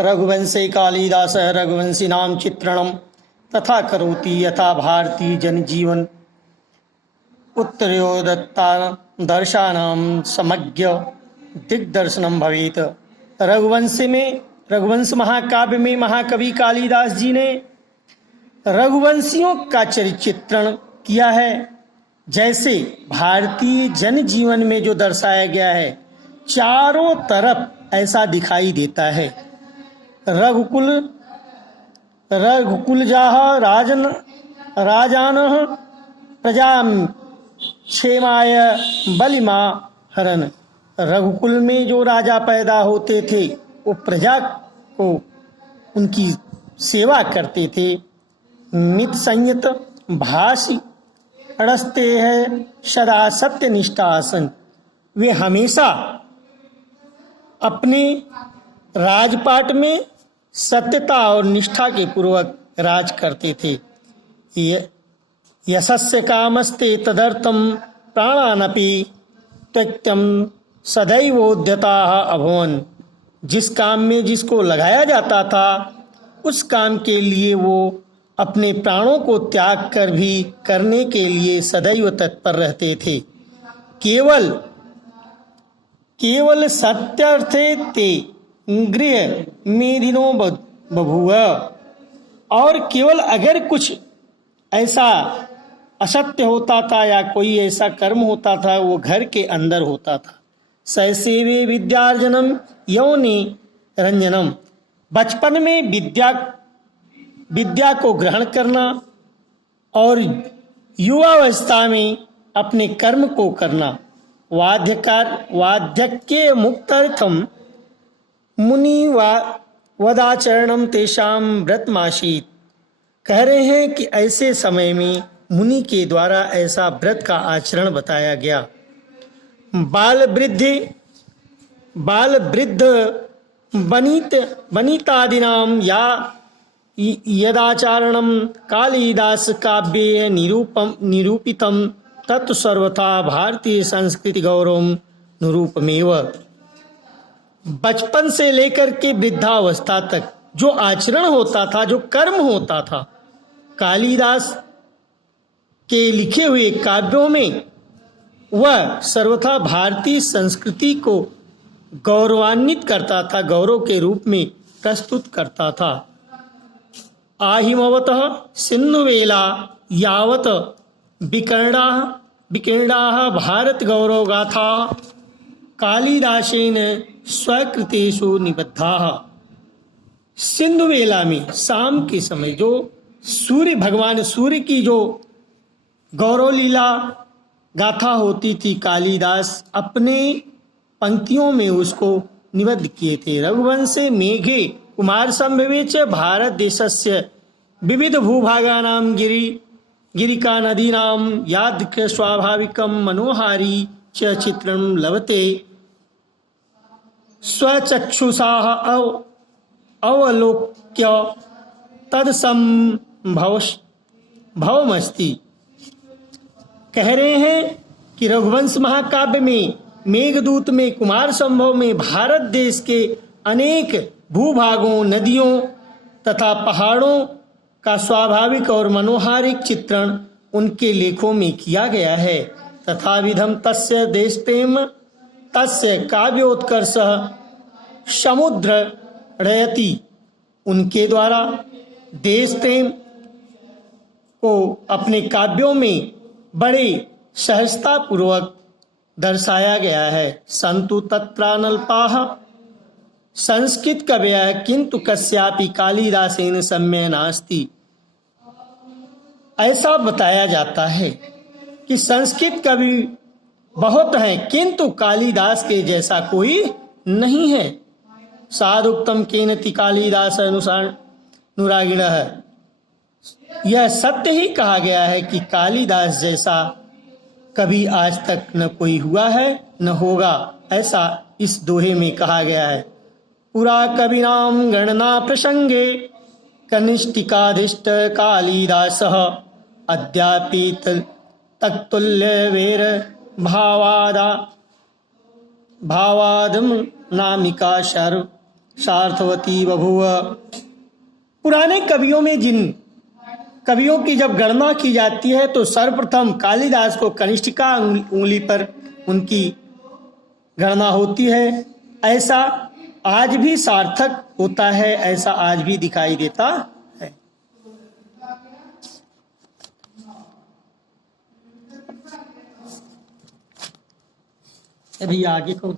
रघुवंशे कालिदास रघुवंशी नाम चित्रणम तथा करोति यथा भारतीय जनजीवन उत्तरोदत्ता दर्शानाम समग्र दिग्दर्शनम भवेत। रघुवंश महाकाव्य में महाकवि कालिदास जी ने रघुवंशियों का चित्रण किया है। जैसे भारतीय जनजीवन में जो दर्शाया गया है, चारों तरफ ऐसा दिखाई देता है। रघुकुल जाह राजान प्रजा क्षेमाय बलिमा हरन। रघुकुल में जो राजा पैदा होते थे वो प्रजा को उनकी सेवा करते थे। मित संयत भाषी अड़सते हैं सदा सत्य निष्ठा आसन। वे हमेशा अपने राजपाट में सत्यता और निष्ठा के पूर्वक राज करते थे। यशस्य कामस्ते तदर्थम प्राणानपि त्यक्तम सदैवोद्यता अभवन। जिस काम में जिसको लगाया जाता था उस काम के लिए वो अपने प्राणों को त्याग कर भी करने के लिए सदैव तत्पर रहते थे। केवल सत्यार्थे ते गृह मेदिनो बभूव। और केवल अगर कुछ ऐसा असत्य होता था या कोई ऐसा कर्म होता था वो घर के अंदर होता था। शैशवे विद्यार्जनम यौनि रंजनम। बचपन में विद्या को ग्रहण करना और युवावस्था में अपने कर्म को करना। वार्धक्ये मुक्त्यर्थम मुनि वदाचरणम तेषाम व्रतमासीत। कह रहे हैं कि ऐसे समय में मुनि के द्वारा ऐसा व्रत का आचरण बताया गया। बाल वृद्ध वनितादीनाम या यदाचारणम कालिदास काव्ये निरूपितम तत् सर्वथा भारतीय संस्कृति गौरव निरूपमेव। बचपन से लेकर के वृद्धावस्था तक जो आचरण होता था, जो कर्म होता था, कालिदास के लिखे हुए काव्यों में वह सर्वथा भारतीय संस्कृति को गौरवान्वित करता था, गौरव के रूप में प्रस्तुत करता था। आहिमवतः सिन्धुवेला यावत विकीर्णाः भारत गौरव गाथा कालिदासेन स्वकृतेषु निबद्धाः। सिंधुवेला में शाम के समय जो भगवान सूर्य की जो गौरव लीला गाथा होती थी, कालिदास अपने पंक्तियों में उसको निबद्ध किए थे। रघुवंशे मेघे कुमार संभवे च भारत देशस्य विविध भूभागानां गिरिका नदीनां यादृक् स्वाभाविकं मनोहारी च चित्रणं लभते। स्वचक्षुषा अवलोक्य तदसंभवमस्ति। कह रहे हैं कि रघुवंश महाकाव्य में मेघदूत में कुमार संभव में भारत देश के अनेक भूभागों, नदियों तथा पहाड़ों का स्वाभाविक और मनोहारिक चित्रण उनके लेखों में किया गया है। तथा विधम तस्य देशप्रेम तस्य काव्योत्कर्ष समुद्र रयति। उनके द्वारा देश प्रेम को अपने काव्यों में बड़े सहजता पूर्वक दर्शाया गया है। संतु तत्रानल्पाः संस्कृत कवयः किंतु कस्यापि कालिदासेन सम्य नास्ति। ऐसा बताया जाता है कि संस्कृत कवि बहुत हैं किंतु कालिदास के जैसा कोई नहीं है। साधुक्तम केनति कालिदास अनुरागिणः। यह सत्य ही कहा गया है कि कालिदास जैसा कभी आज तक न कोई हुआ है न होगा, ऐसा इस दोहे में कहा गया है। पुरा कविनाम गणना प्रसंगे कनिष्ठिकाधिष्ट कालिदासः अद्यापि तत्तुल्यवेर भावादम नामिका सार्थवती बभूव। पुराने कवियों में जिन कवियों की जब गणना की जाती है तो सर्वप्रथम कालिदास को कनिष्ठिका उंगली पर उनकी गणना होती है। ऐसा आज भी सार्थक होता है, ऐसा आज भी दिखाई देता है। अभी आगे को